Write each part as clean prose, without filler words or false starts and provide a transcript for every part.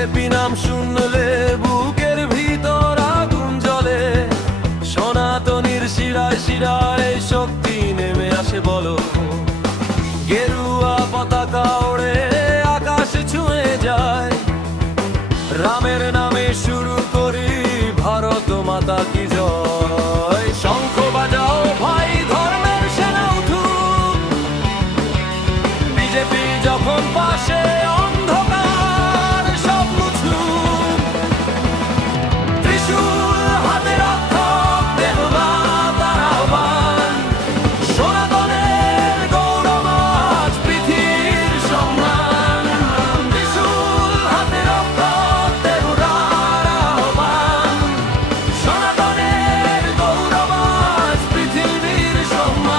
BJP নাম শুনলে বুকের ভিতর আগুন জ্বলে, সনাতনীর শিরায় শিরায় শক্তি নেমে আসে বলো। গেরুয়া পতাকা ওড়ে আকাশ ছুঁয়ে যায়, রামের নামে শুরু করি ভারত মাতা কি জয়। শঙ্খ বাজাও ভাই, ধর্মের সেনা উঠুক, বিজেপি যখন পাশে অন্ধকার সব মুছুক। ত্রিশূল হাতে রক্ষক দেবমাতার আহ্বান, সনাতনের গৌরব আজ পৃথিবীর সম্মান। ত্রিশূল হাতে রক্ষক দেবতার আহ্বান, সনাতনের গৌরব আজ পৃথিবীর সম্মান।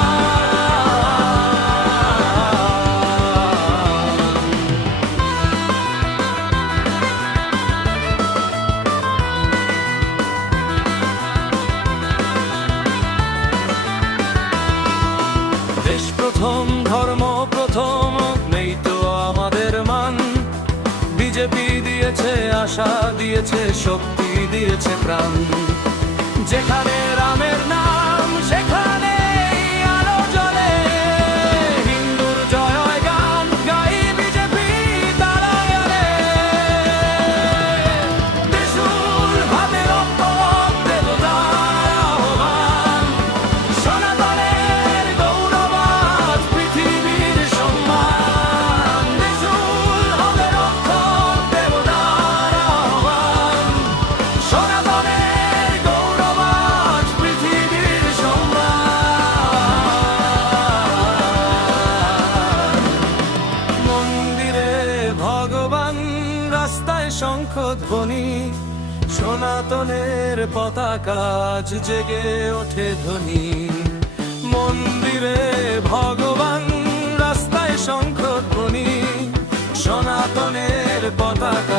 দেশ প্রথম, ধর্ম প্রথম, নেই তো আমাদের মান। বিজেপি দিয়েছে আশা, দিয়েছে শক্তি, দিয়েছে প্রাণ। যেখানে রামের নাম সেখানে আলো জ্বলে, হিন্দুর জয় গান গাই বিজেপি তারায়ালে। ত্রিশূল হাতে রক্ষক দেবতার আহ্বান, সনাতনের গৌরব আজ পৃথিবীর সম্মান। ত্রিশূল হাতে রক্ষক দেবতার আহ্বান, সনাতনের গৌরব আজ পৃথিবীর সম্মান। মন্দিরে ভগবান, রাস্তায় শঙ্খধ্বনি, সনাতনের পতাকা আজ জেগে ওঠে ধ্বনি। মন্দিরে ভগবান, রাস্তায় শঙ্খধ্বনি, সনাতনের পতাকা